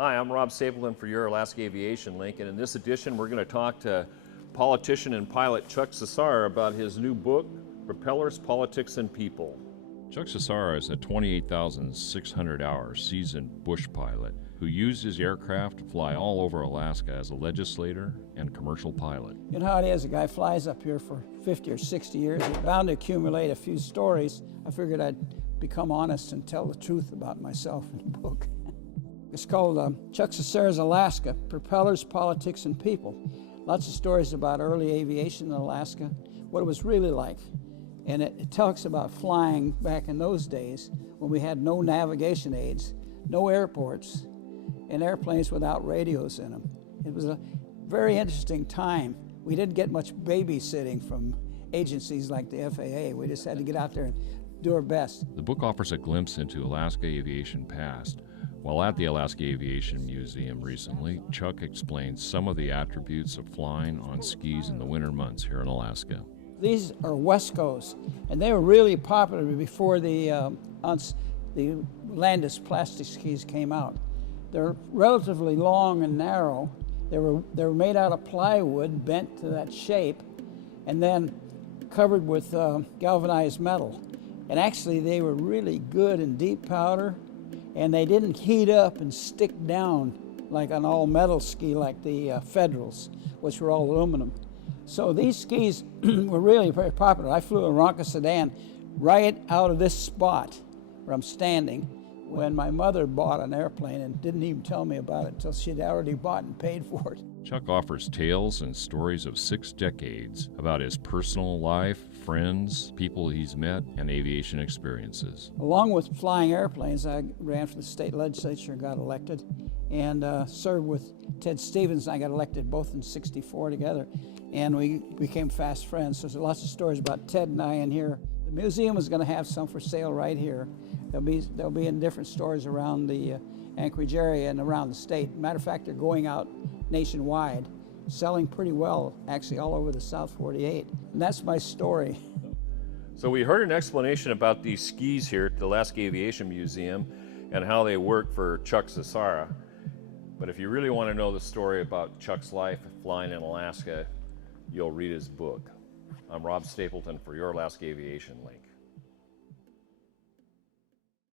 Hi, I'm Rob Stapleton for your Alaska Aviation Link, and in this edition we're going to talk to politician and pilot Chuck Cesar about his new book, Propellers, Politics, and People. Chuck Cesar is a 28,600-hour seasoned bush pilot who used his aircraft to fly all over Alaska as a legislator and commercial pilot. You know how it is, a guy flies up here for 50 or 60 years, he's bound to accumulate a few stories. I figured I'd become honest and tell the truth about myself in the book. It's called Chuck Cesar's Alaska, Propellers, Politics, and People. Lots of stories about early aviation in Alaska, what it was really like. And it talks about flying back in those days when we had no navigation aids, no airports, and airplanes without radios in them. It was a very interesting time. We didn't get much babysitting from agencies like the FAA. We just had to get out there and do our best. The book offers a glimpse into Alaska aviation past. While at the Alaska Aviation Museum recently, Chuck explains some of the attributes of flying on skis in the winter months here in Alaska. These are Wescos, and they were really popular before the Landis plastic skis came out. They're relatively long and narrow. They were made out of plywood, bent to that shape, and then covered with galvanized metal. And actually, they were really good in deep powder, and they didn't heat up and stick down like an all-metal ski like the Federals, which were all aluminum. So these skis were really very popular. I flew a Ronca sedan right out of this spot where I'm standing when my mother bought an airplane and didn't even tell me about it until she'd already bought and paid for it. Chuck offers tales and stories of 6 decades about his personal life, friends, people he's met, and aviation experiences. Along with flying airplanes, I ran for the state legislature and got elected, and served with Ted Stevens. I got elected both in '64 together, and we became fast friends. So there's lots of stories about Ted and I in here. The museum is going to have some for sale right here. They'll be in different stores around the Anchorage area and around the state. Matter of fact, they're going out nationwide, selling pretty well, actually all over the South 48. And that's my story. So we heard an explanation about these skis here at the Alaska Aviation Museum and how they work for Chuck Cesar. But if you really want to know the story about Chuck's life flying in Alaska, you'll read his book. I'm Rob Stapleton for your Alaska Aviation Link.